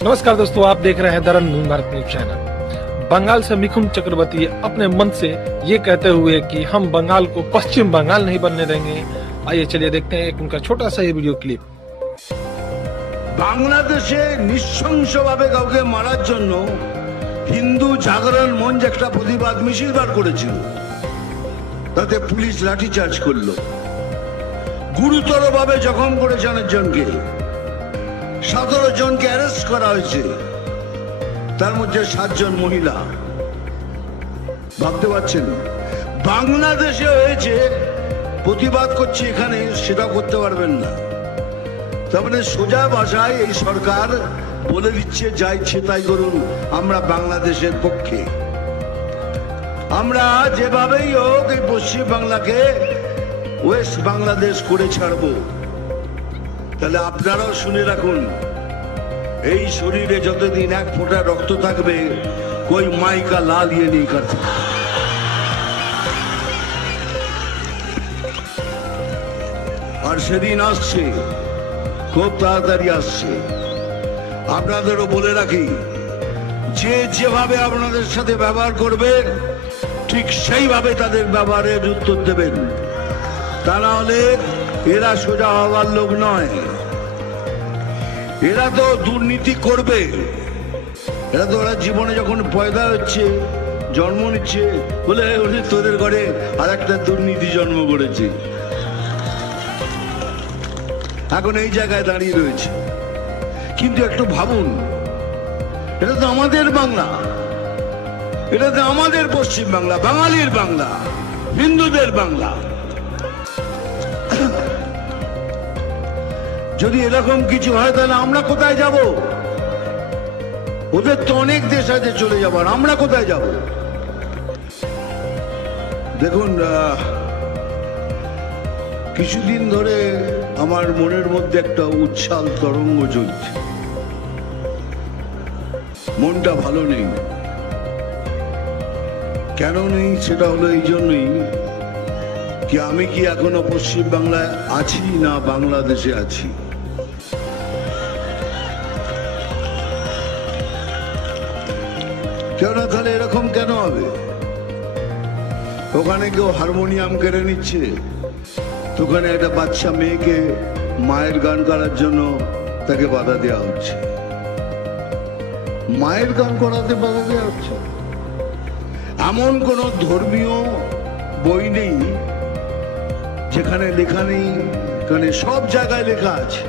नमस्कार दोस्तों, आप देख रहे हैं दरन नून भारत न्यूज चैनल। बंगाल से मिथुन चक्रवर्ती अपने मन से ये कहते हुए कि हम बंगाल को पश्चिम बंगाल नहीं बनने देंगे। आइए चलिए देखते हैं एक उनका छोटा सा ये वीडियो क्लिप। বাংলাদেশে নৃশংসভাবে কাউকে মারার জন্য হিন্দু জাগরণ মঞ্চ একটা প্রতিবাদ মিছিল বার করেছিল, তাতে পুলিশ লাঠিচার্জ করলো, গুরুতরভাবে জখম করেছে অনেকজনকে, 17 জনকে অ্যারেস্ট করা হয়েছে, তার মধ্যে 7 জন মহিলা। ভাবতে পারছেন বাংলাদেশে হয়েছে, প্রতিবাদ করছে এখানে সেটা করতে পারবেন না। তার মানে সোজা ভাষায় এই সরকার বলে দিচ্ছে যা ইচ্ছে তাই করুন, আমরা বাংলাদেশের পক্ষে। আমরা যেভাবেই হোক এই পশ্চিম বাংলাকে ওয়েস্ট বাংলাদেশ করে ছাড়বো। তাহলে আপনারাও শুনে রাখুন, এই শরীরে যতদিন এক ফোঁটা রক্ত থাকবে कोई माई का लाल ये नहीं कर सकता। আর সেদিন আসছে, খুব তাড়াতাড়ি আসছে। আপনাদেরও বলে রাখি, যে যেভাবে আপনাদের সাথে ব্যবহার করবে ঠিক সেইভাবে তাদের ব্যবহারের উত্তর দেবেন। তা না হলে এরা সোজা হওয়ার লোক নয়, এরা তো দুর্নীতি করবে। এরা তো ওরা জীবনে যখন পয়দা হচ্ছে, জন্ম নিচ্ছে, বলে তোদের ঘরে আর একটা দুর্নীতি জন্ম করেছে, এখন এই জায়গায় দাঁড়িয়ে রয়েছে। কিন্তু একটু ভাবুন, এটা তো আমাদের বাংলা, এটা তো আমাদের পশ্চিম বাংলা, বাঙালির বাংলা, হিন্দুদের বাংলা। যদি এরকম কিছু হয় তাহলে আমরা কোথায় যাব? ওদের তো অনেক দেশ আছে চলে যাবার, আমরা কোথায় যাব? দেখুন, কিছুদিন ধরে আমার মনের মধ্যে একটা উচ্ছ্বাল তরঙ্গ চলছে, মনটা ভালো নেই। কেন নেই সেটা হলো এই জন্যই কি আমি কি এখনো পশ্চিম বাংলায় আছি না বাংলাদেশে আছি। কেন তাহলে এরকম কেন হবে? ওখানে কেউ হারমোনিয়াম কেড়ে নিচ্ছে, ওখানে একটা বাচ্চা মেয়েকে মায়ের গান করার জন্য তাকে বাধা দেওয়া হচ্ছে, মায়ের গান করাতে বাধা দেওয়া হচ্ছে। এমন কোন ধর্মীয় বই নেই যেখানে লেখা নেই, এখানে সব জায়গায় লেখা আছে